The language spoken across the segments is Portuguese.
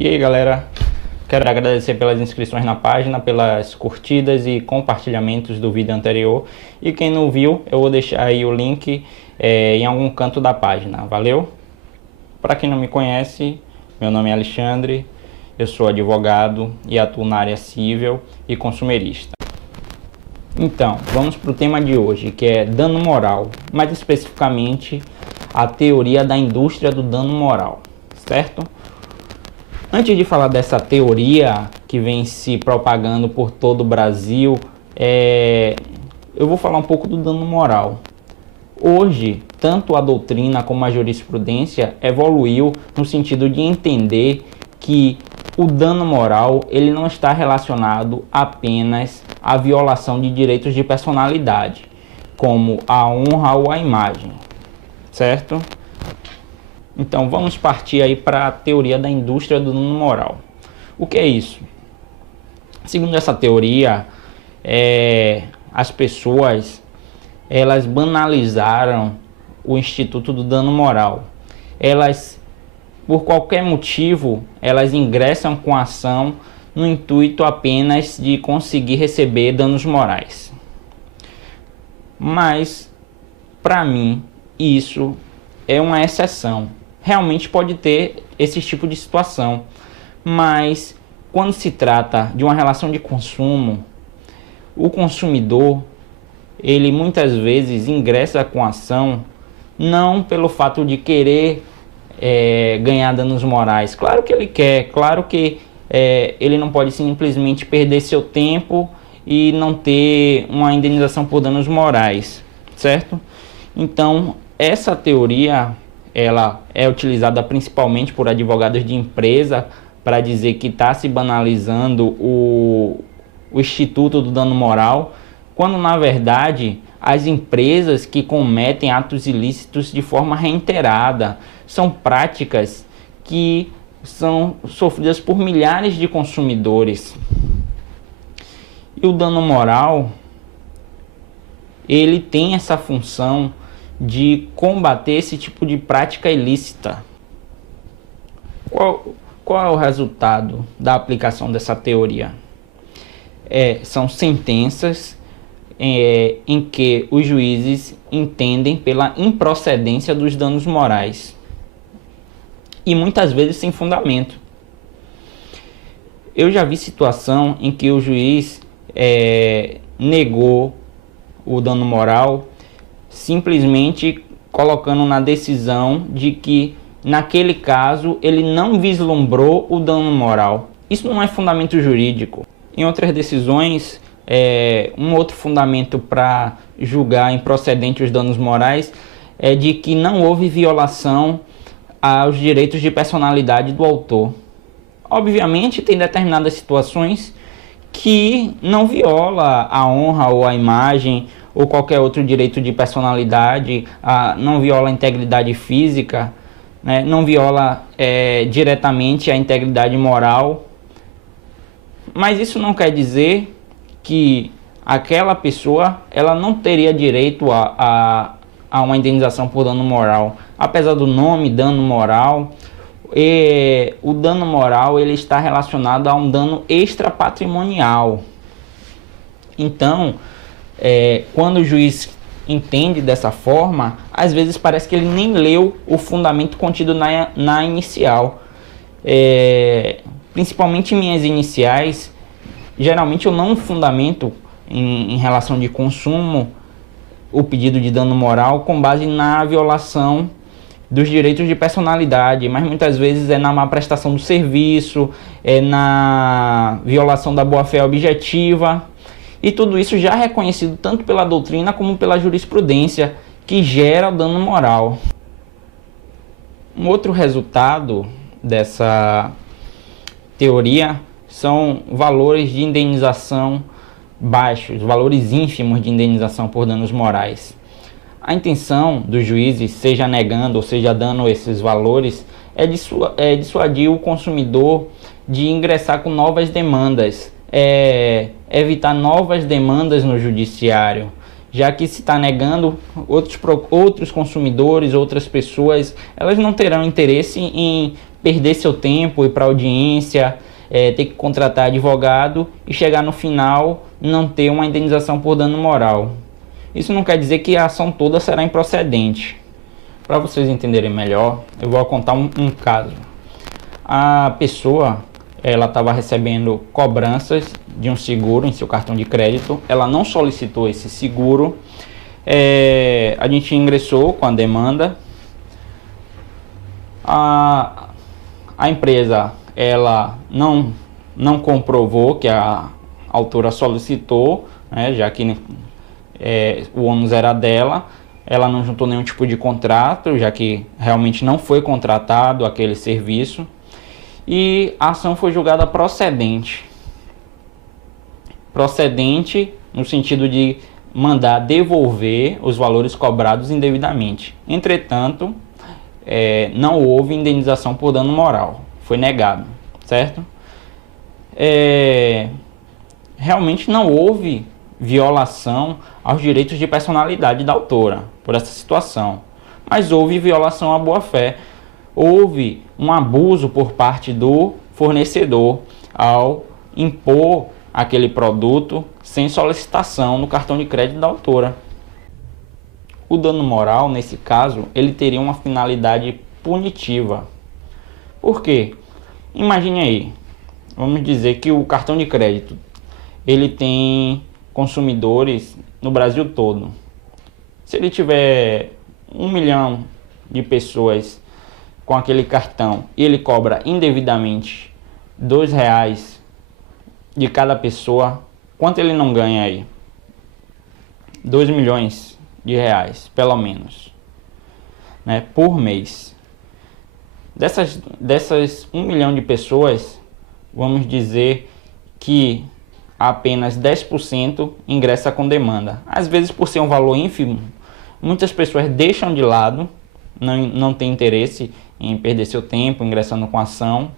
E aí, galera, quero agradecer pelas inscrições na página, pelas curtidas e compartilhamentos do vídeo anterior. E quem não viu, eu vou deixar aí o link em algum canto da página. Valeu? Para quem não me conhece, meu nome é Alexandre, eu sou advogado e atuo na área civil e consumerista. Então, vamos para o tema de hoje, que é dano moral, mais especificamente a teoria da indústria do dano moral, certo? Antes de falar dessa teoria que vem se propagando por todo o Brasil, eu vou falar um pouco do dano moral. Hoje, tanto a doutrina como a jurisprudência evoluiu no sentido de entender que o dano moral ele não está relacionado apenas à violação de direitos de personalidade, como a honra ou a imagem, certo? Então vamos partir aí para a teoria da indústria do dano moral. O que é isso? Segundo essa teoria, as pessoas elas banalizaram o instituto do dano moral. Elas, por qualquer motivo, elas ingressam com a ação no intuito apenas de conseguir receber danos morais. Mas, para mim, isso é uma exceção. Realmente pode ter esse tipo de situação, mas quando se trata de uma relação de consumo, o consumidor, ele muitas vezes ingressa com a ação não pelo fato de querer ganhar danos morais. Claro que ele quer, claro que ele não pode simplesmente perder seu tempo e não ter uma indenização por danos morais, certo? Então, essa teoria ela é utilizada principalmente por advogados de empresa para dizer que está se banalizando o instituto do dano moral, quando na verdade as empresas que cometem atos ilícitos de forma reiterada são práticas que são sofridas por milhares de consumidores. E o dano moral ele tem essa função de combater esse tipo de prática ilícita. Qual é o resultado da aplicação dessa teoria? São sentenças em que os juízes entendem pela improcedência dos danos morais e muitas vezes sem fundamento. Eu já vi situação em que o juiz negou o dano moral simplesmente colocando na decisão de que naquele caso ele não vislumbrou o dano moral. Isso não é fundamento jurídico. Em outras decisões, um outro fundamento para julgar improcedente os danos morais é de que não houve violação aos direitos de personalidade do autor. Obviamente, tem determinadas situações que não viola a honra ou a imagem ou qualquer outro direito de personalidade, não viola a integridade física, né? Não viola diretamente a integridade moral. Mas isso não quer dizer que aquela pessoa ela não teria direito a uma indenização por dano moral. Apesar do nome dano moral, o dano moral ele está relacionado a um dano extrapatrimonial. Então, quando o juiz entende dessa forma, às vezes parece que ele nem leu o fundamento contido na inicial. Principalmente em minhas iniciais, geralmente eu não fundamento em relação de consumo o pedido de dano moral com base na violação dos direitos de personalidade, mas muitas vezes é na má prestação do serviço, na violação da boa-fé objetiva, e tudo isso já é reconhecido tanto pela doutrina como pela jurisprudência, que gera o dano moral. Um outro resultado dessa teoria são valores de indenização baixos, valores ínfimos de indenização por danos morais. A intenção dos juízes, seja negando ou seja dando esses valores, é dissuadir o consumidor de ingressar com novas demandas, evitar novas demandas no judiciário. já que se está negando, outros consumidores, outras pessoas, elas não terão interesse em perder seu tempo, ir para audiência, ter que contratar advogado e chegar no final não ter uma indenização por dano moral. Isso não quer dizer que a ação toda será improcedente. Para vocês entenderem melhor, eu vou contar um caso. A pessoa, ela estava recebendo cobranças de um seguro em seu cartão de crédito, ela não solicitou esse seguro, a gente ingressou com a demanda, a empresa ela não comprovou que a autora solicitou, né, já que o ônus era dela, ela não juntou nenhum tipo de contrato, já que realmente não foi contratado aquele serviço, e a ação foi julgada procedente. Procedente no sentido de mandar devolver os valores cobrados indevidamente. Entretanto, não houve indenização por dano moral, foi negado, certo? Realmente não houve violação aos direitos de personalidade da autora por essa situação, mas houve violação à boa-fé, houve um abuso por parte do fornecedor ao impor aquele produto sem solicitação no cartão de crédito da autora. O dano moral, nesse caso, ele teria uma finalidade punitiva. Por quê? Imagine aí, vamos dizer que o cartão de crédito ele tem consumidores no Brasil todo. Se ele tiver 1 milhão de pessoas com aquele cartão e ele cobra indevidamente R$2 de cada pessoa, quanto ele não ganha aí? 2 milhões de reais, pelo menos, né, por mês. Dessas 1 milhão de pessoas, vamos dizer que apenas 10% ingressa com demanda. Às vezes, por ser um valor ínfimo, muitas pessoas deixam de lado, não tem interesse em perder seu tempo ingressando com ação.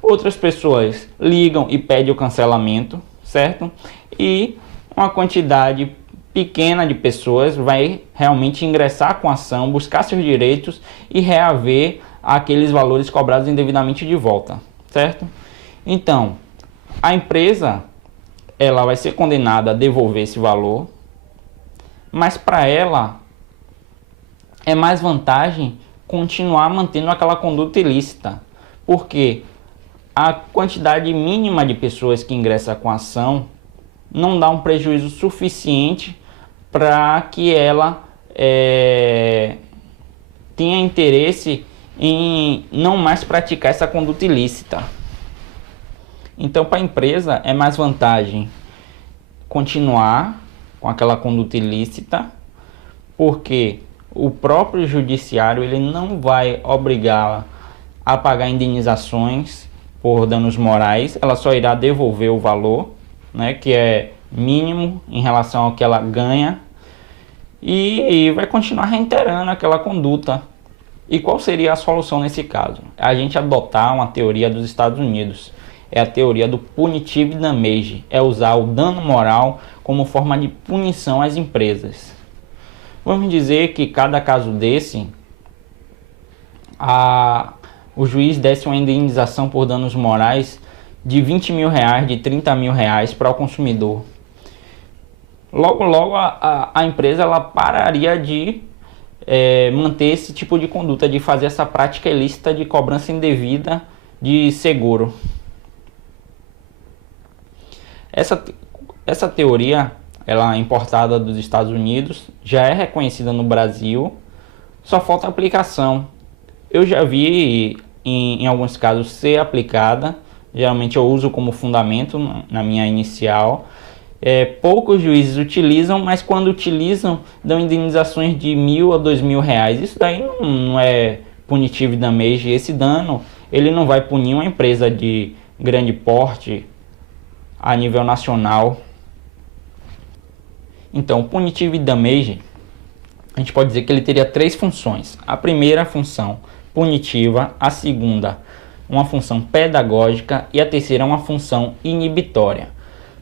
Outras pessoas ligam e pedem o cancelamento, certo? E uma quantidade pequena de pessoas vai realmente ingressar com ação, buscar seus direitos e reaver aqueles valores cobrados indevidamente de volta, certo? Então, a empresa ela vai ser condenada a devolver esse valor, mas para ela é mais vantagem continuar mantendo aquela conduta ilícita, porque a quantidade mínima de pessoas que ingressa com a ação não dá um prejuízo suficiente para que ela tenha interesse em não mais praticar essa conduta ilícita. Então, para a empresa é mais vantagem continuar com aquela conduta ilícita, porque o próprio judiciário ele não vai obrigá-la a pagar indenizações por danos morais, ela só irá devolver o valor, né, que é mínimo em relação ao que ela ganha, e vai continuar reiterando aquela conduta. E qual seria a solução nesse caso? A gente adotar uma teoria dos Estados Unidos. É a teoria do punitive damage, é usar o dano moral como forma de punição às empresas. Vamos dizer que cada caso desse, o juiz desse uma indenização por danos morais de 20 mil reais, de 30 mil reais para o consumidor. Logo a empresa ela pararia de manter esse tipo de conduta, de fazer essa prática ilícita de cobrança indevida de seguro. Essa teoria, ela é importada dos Estados Unidos, já é reconhecida no Brasil, só falta aplicação. Eu já vi em alguns casos ser aplicada, geralmente eu uso como fundamento na minha inicial. Poucos juízes utilizam, mas quando utilizam dão indenizações de 1.000 a 2.000 reais. Isso daí não é punitive damage. Esse dano ele não vai punir uma empresa de grande porte a nível nacional. Então, o punitive damage, a gente pode dizer que ele teria 3 funções. A primeira função punitiva, a segunda uma função pedagógica e a terceira uma função inibitória.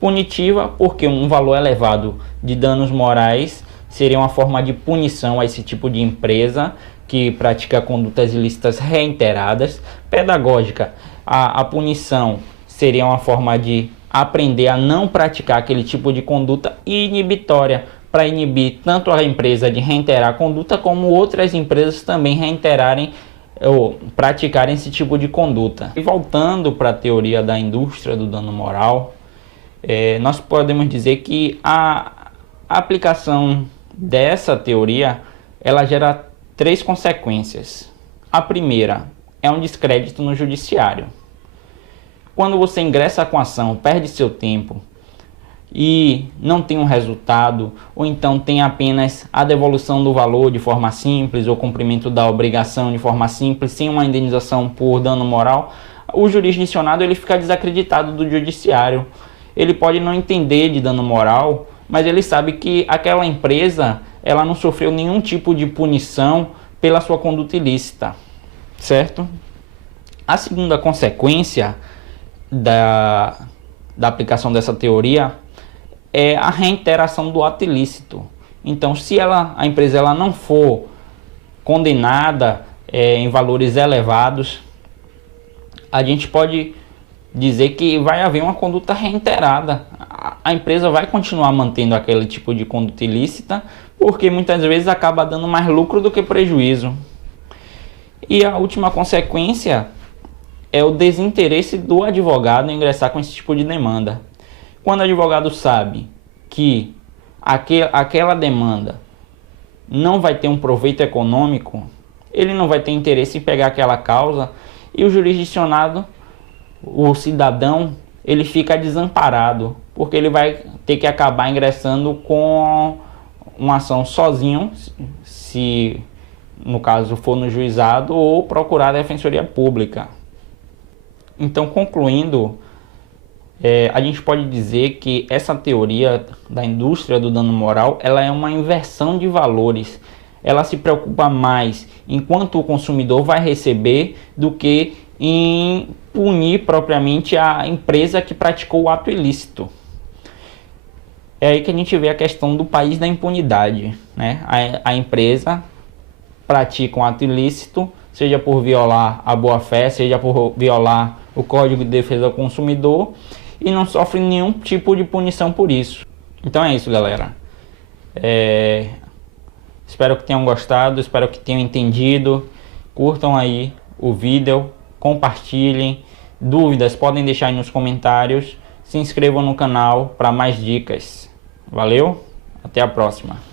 Punitiva, porque um valor elevado de danos morais seria uma forma de punição a esse tipo de empresa que pratica condutas ilícitas reiteradas. Pedagógica, a punição seria uma forma de aprender a não praticar aquele tipo de conduta. E inibitória, para inibir tanto a empresa de reiterar a conduta, como outras empresas também reiterarem ou praticarem esse tipo de conduta. E voltando para a teoria da indústria do dano moral, nós podemos dizer que a aplicação dessa teoria, ela gera 3 consequências. A primeira é um descrédito no judiciário. Quando você ingressa com a ação, perde seu tempo e não tem um resultado, ou então tem apenas a devolução do valor de forma simples, ou cumprimento da obrigação de forma simples, sem uma indenização por dano moral, o jurisdicionado ele fica desacreditado do judiciário. Ele pode não entender de dano moral, mas ele sabe que aquela empresa ela não sofreu nenhum tipo de punição pela sua conduta ilícita, certo? A segunda consequência da aplicação dessa teoria é a reiteração do ato ilícito. Então, se a empresa ela não for condenada em valores elevados, a gente pode dizer que vai haver uma conduta reiterada. A empresa vai continuar mantendo aquele tipo de conduta ilícita, porque muitas vezes acaba dando mais lucro do que prejuízo. E a última consequência é o desinteresse do advogado em ingressar com esse tipo de demanda. Quando o advogado sabe que aquela demanda não vai ter um proveito econômico, ele não vai ter interesse em pegar aquela causa, e o jurisdicionado, o cidadão, ele fica desamparado, porque ele vai ter que acabar ingressando com uma ação sozinho, se no caso for no juizado, ou procurar a defensoria pública. Então, concluindo, a gente pode dizer que essa teoria da indústria do dano moral, ela é uma inversão de valores. Ela se preocupa mais em quanto o consumidor vai receber do que em punir propriamente a empresa que praticou o ato ilícito. É aí que a gente vê a questão do país da impunidade, né? A empresa pratica um ato ilícito, seja por violar a boa-fé, seja por violar o Código de Defesa do Consumidor, e não sofre nenhum tipo de punição por isso. Então é isso, galera. Espero que tenham gostado, espero que tenham entendido. Curtam aí o vídeo, compartilhem. Dúvidas podem deixar aí nos comentários. Se inscrevam no canal para mais dicas. Valeu, até a próxima.